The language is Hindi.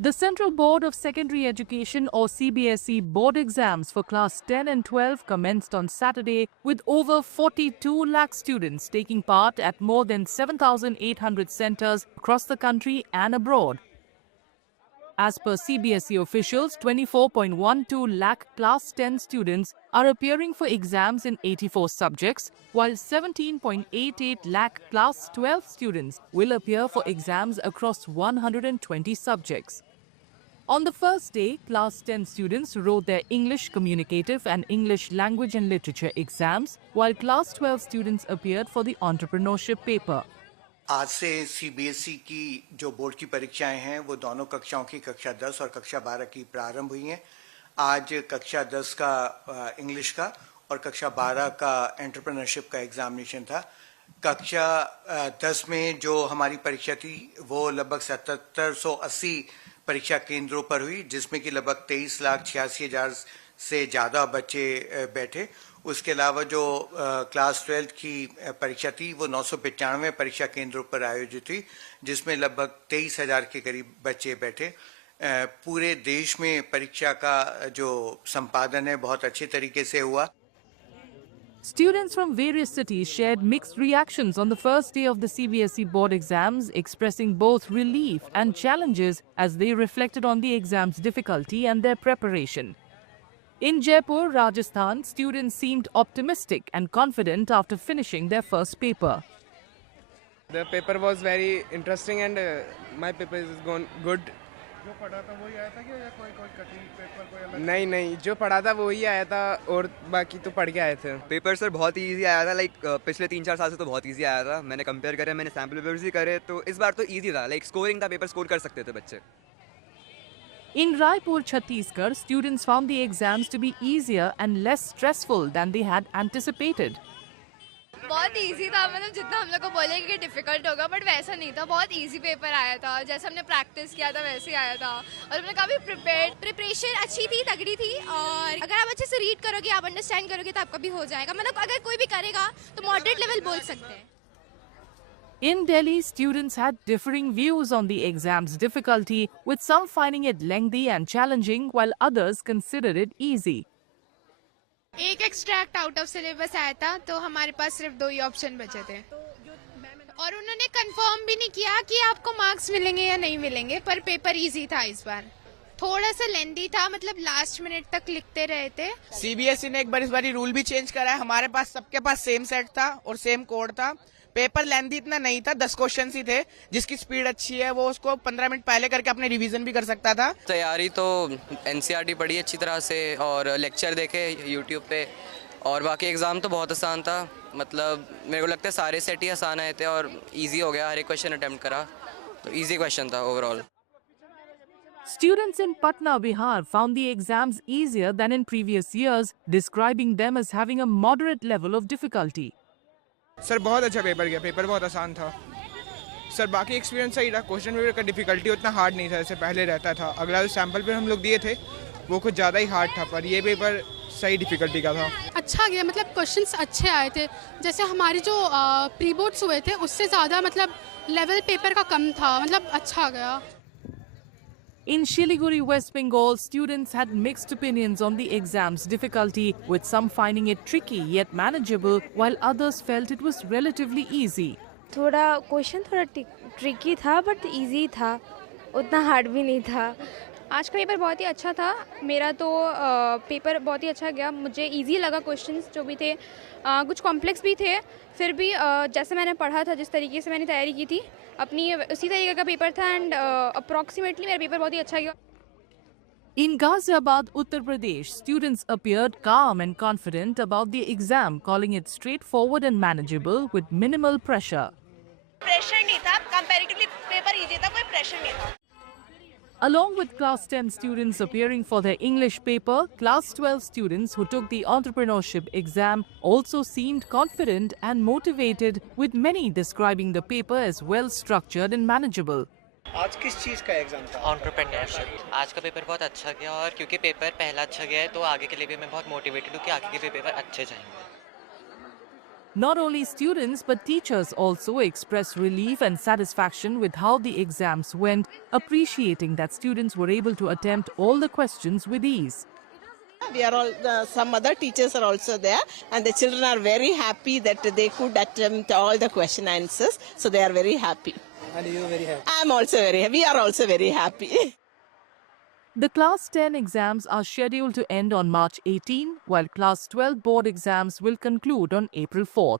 The Central Board of Secondary Education or CBSE board exams for class 10 and 12 commenced on Saturday with over 42 lakh students taking part at more than 7,800 centers across the country and abroad. As per CBSE officials, 24.12 lakh class 10 students are appearing for exams in 84 subjects, while 17.88 lakh class 12 students will appear for exams across 120 subjects. On the first day, class 10 students wrote their English Communicative and English Language and Literature exams, while class 12 students appeared for the Entrepreneurship paper. आज से सीबीएसई की जो बोर्ड की परीक्षाएं हैं वो दोनों कक्षाओं की कक्षा 10 और कक्षा 12 की प्रारंभ हुई हैं। आज कक्षा 10 का इंग्लिश का और कक्षा 12 का एंटरप्रेन्योरशिप का एग्जामिनेशन था। कक्षा 10 में जो हमारी परीक्षा थी वो लगभग 7780 परीक्षा केंद्रों पर हुई, जिसमें कि लगभग 23,86,000 से ज़्यादा बच्चे बैठे। उसके अलावा जो क्लास 12 की परीक्षा थी वो 995 परीक्षा केंद्रों पर आयोजित हुई, जिसमें लगभग 23,000 के करीब बच्चे बैठे। पूरे देश में परीक्षा का जो संपादन है बहुत अच्छे तरीके से हुआ। Students from various cities shared mixed reactions on the first day of the CBSE board exams, expressing both relief and challenges as they reflected on the exam's difficulty and their preparation. In Jaipur, Rajasthan, students seemed optimistic and confident after finishing their first paper. The paper was very interesting and my paper is gone good. जो पढ़ा था वही आया था कि या कोई कठिन पेपर कोई अलग? नहीं, जो पढ़ा था वही आया था और बाकी तो पढ़ के आए थे। पेपर सर बहुत ही इजी आया था, पिछले 3-4 साल से तो बहुत इजी आया था। मैंने कंपेयर करे, मैंने सैम्पल पेपर्स भी करे, तो इस बार तो इजी था। स्कोरिंग था, पेपर स्कोर कर सकते थे बच्चे। In Raipur, Chhattisgarh, students found the exams to be easier and less stressful than they had anticipated. बहुत इजी था, मतलब जितना हम लोग को बोले कि डिफिकल्ट होगा बट वैसा नहीं था। बहुत इजी पेपर आया था, जैसे हमने प्रैक्टिस किया था वैसे ही आया था और हमने काफ़ी प्रिपरेशन अच्छी थी, तगड़ी थी। और अगर आप अच्छे से रीड करोगे, आप अंडरस्टैंड करोगे तो आपका भी हो जाएगा। मतलब अगर कोई भी करेगा तो मॉडरेट लेवल बोल सकते हैं। In Delhi, students had differing views on the exam's difficulty, with some finding it lengthy and challenging while others considered it easy. एक एक्सट्रैक्ट आउट ऑफ सिलेबस आया था तो हमारे पास सिर्फ 2 ही ऑप्शन बचे थे और उन्होंने कंफर्म भी नहीं किया कि आपको मार्क्स मिलेंगे या नहीं मिलेंगे, पर पेपर इजी था इस बार। थोड़ा सा लेंदी था, मतलब लास्ट मिनट तक लिखते रहे थे। सीबीएसई ने एक बार इस बार रूल भी चेंज करा है। हमारे पास सबके पास सेम सेट था और सेम कोड था। पेपर लेंथी इतना नहीं था, 10 क्वेश्चन ही थे। जिसकी स्पीड अच्छी है वो उसको 15 मिनट पहले करके अपने रिवीजन भी कर सकता था। तैयारी तो एनसीईआरटी पढ़ी अच्छी तरह से और लेक्चर देखे यूट्यूब पे, और बाकी एग्ज़ाम तो बहुत आसान था। मतलब मेरे को लगता है सारे सेट ही आसान आए थे और इजी हो गया। हर एक क्वेश्चन अटेम्प्ट करा तो इजी क्वेश्चन था overall. Students in Patna, Bihar found the exams easier than in previous years, describing them as having a moderate level of difficulty. Sir बहुत अच्छा पेपर गया, पेपर बहुत आसान था। सर बाकी एक्सपीरियंस सही रहा, क्वेश्चन पेपर का डिफिकल्टी उतना हार्ड नहीं था जैसे पहले रहता था। अगला जो सैम्पल पेपर हम लोग दिए थे वो कुछ ज़्यादा ही हार्ड था, पर ये पेपर सही डिफिकल्टी का था। अच्छा गया, मतलब क्वेश्चंस अच्छे आए थे। जैसे हमारी जो प्री बोर्ड्स हुए थे उससे ज़्यादा मतलब लेवल पेपर का कम था, मतलब अच्छा गया। In Siliguri, West Bengal, students had mixed opinions on the exam's difficulty, with some finding it tricky yet manageable, while others felt it was relatively easy. थोड़ा क्वेश्चन थोड़ा ट्रिकी था बट इजी था, उतना हार्ड भी नहीं था। आज का पेपर बहुत ही अच्छा था। मेरा तो पेपर बहुत ही अच्छा गया। मुझे इजी लगा, क्वेश्चंस जो भी थे कुछ कॉम्प्लेक्स भी थे, फिर भी जैसे मैंने पढ़ा था, जिस तरीके से मैंने तैयारी की थी अपनी, उसी तरीके का पेपर था एंड अप्रॉक्सीमेटली मेरा पेपर बहुत ही अच्छा गया। In Ghaziabad, Uttar Pradesh, students appeared calm and confident about the exam, calling it straightforward and manageable with minimal pressure. Pressure नहीं था, कंपैरेटिवली पेपर इजी था, कोई प्रेशर नहीं था। Along with Class 10 students appearing for their English paper, Class 12 students who took the entrepreneurship exam also seemed confident and motivated, with many describing the paper as well structured and manageable. आज किस चीज़ का एग्जाम था? एंटरप्रेन्योरशिप। आज का पेपर बहुत अच्छा गया और क्योंकि पेपर पहला अच्छा गया है तो आगे के लिए भी मैं बहुत मोटिवेटेड हूँ कि आगे के भी पेपर अच्छे जाएंगे। Not only students but teachers also expressed relief and satisfaction with how the exams went, appreciating that students were able to attempt all the questions with ease. We are all, some other teachers are also there, and the children are very happy that they could attempt all the question answers. So they are very happy. And you are very happy? I'm also very happy. We are also very happy. The Class 10 exams are scheduled to end on March 18, while Class 12 board exams will conclude on April 4th.